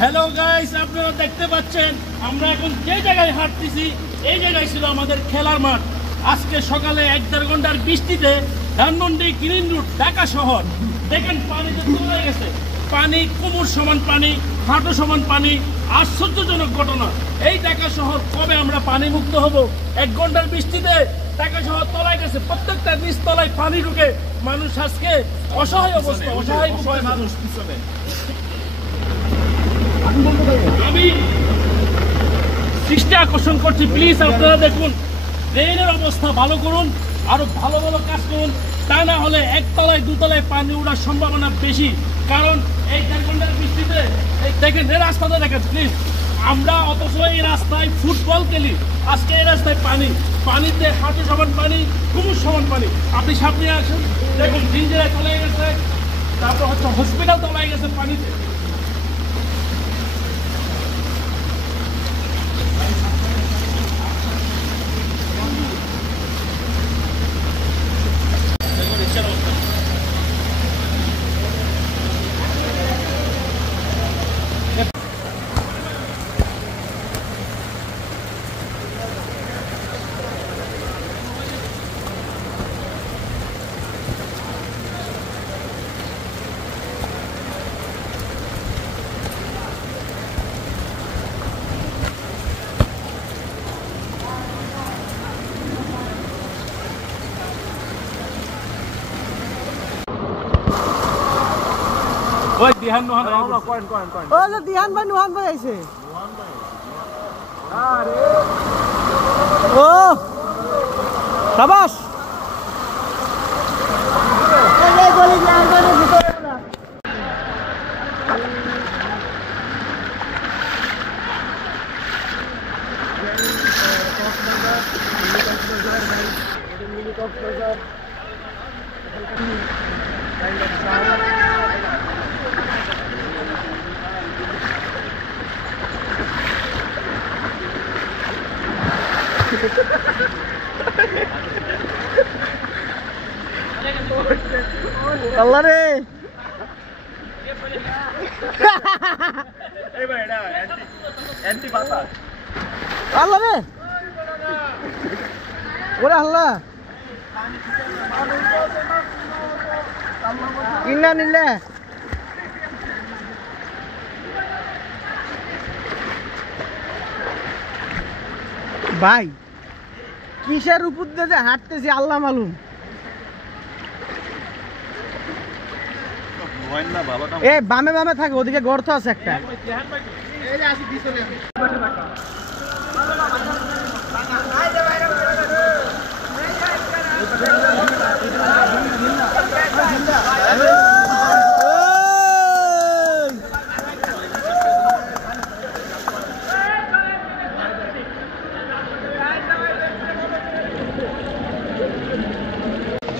Hello guys, আপনারা দেখতে পাচ্ছেন আমরা এখন যে জায়গায় হাঁটতেছি এই জায়গায় ছিল আমাদের খেলার মাঠ। আজকে সকালে 1-1.5 ঘন্টার বৃষ্টিতে ধানমন্ডি গ্রিন রুট ঢাকা শহর দেখেন পানিতে তলায় গেছে। পানি কোমর সমান পানি, হাঁটু সমান পানি। আশ্চর্যজনক ঘটনা। এই ঢাকা শহর কবে আমরা পানি মুক্ত হব? 1 ঘন্টার বৃষ্টিতে ঢাকা শহর তলায় গেছে, প্রত্যেকটা নিচ তলায় পানি ঢুকে মানুষ আজকে অসহায় অবস্থা, অসহায় মানুষ পিছনে। আমি দৃষ্টি আকর্ষণ করছি, প্লিজ আপনারা দেখুন, ড্রেনের অবস্থা ভালো করুন, আরো ভালো ভালো কাজ করুন। তা না হলে একতলায় দুতলায় পানি ওঠার সম্ভাবনা বেশি। কারণ এই 1.5 ঘন্টার বৃষ্টিতে দেখেন এই রাস্তাটা দেখেন প্লিজ। আমরা অথচ এই রাস্তায় ফুটবল খেলি, আজকে এই রাস্তায় পানি, পানিতে হাঁটু সমান পানি, কুমুর সমান পানি। আপনি সামনে আসুন, দেখুন জিঞ্জিরায় তলায় গেছে, তারপর হচ্ছে হসপিটাল তলায় গেছে পানিতে। ওই দিহান নোহান ওই যে দিহান ভাই নোহান ভাই আইছে। ও শাবাশ। আল্লাহ রে, আল্লাহ রে, ওরে আল্লাহ ইন্না নিলে ভাই কিসের উপর দিয়ে হাঁটতেছি আল্লাহ মালুম। এ বামে বামে থাকে, ওদিকে গর্ত আছে একটা।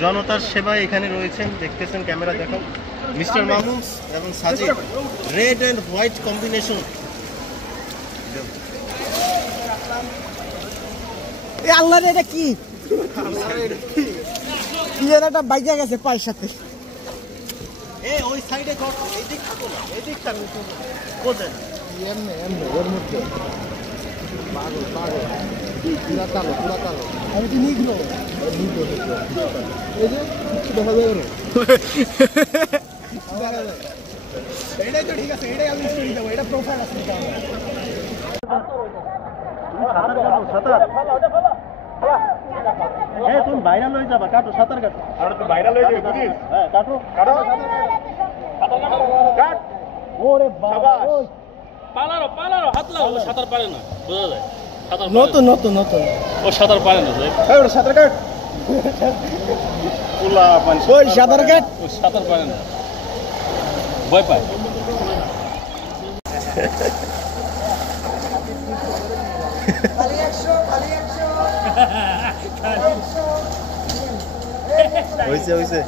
জনতার সেবায় এখানে রয়েছেন, দেখতেছেন ক্যামেরা দেখো, মিস্টার মামুন এবং Sajid, red and white combination. এ আল্লাহ রে, এটা কি একটা বাইজা গেছে পায়ের সাথে। এ ওই সাইডে কর, এই দিক থাকো না, এই দিক থাকো বোঝেন এমনি এমনি ওর মধ্যে পাগল পাগল পুরা তালো পুরা তালো। আমি তো নিগ্রো নিগ্রো এই যে দেখা যায় ওরে এটাই তো ঠিক আছে, এটাই আমি স্টোরি দেবো, এটা প্রোফাইল আছে। সাঁতার হ্যাঁ, তুমি ভাইরাল হয়ে যাবা, কাটো সাঁতার কাটো। আর তুই ভাইরাল হয়ে যাবে বুঝিস? হ্যাঁ কাটো কাটো কাট। ওরে বাবা, পালারো পালারো হাত লাগাও, সাঁতার পারে না, বোঝা যায়। নতুন নতুন নতুন ও সাঁতার পারে না, ওরে সাঁতার কাট। পোলা পানি, ওই সাঁতার কাট, ও সাঁতার পারে না, ভয় পায়। হয়েছে হয়েছে।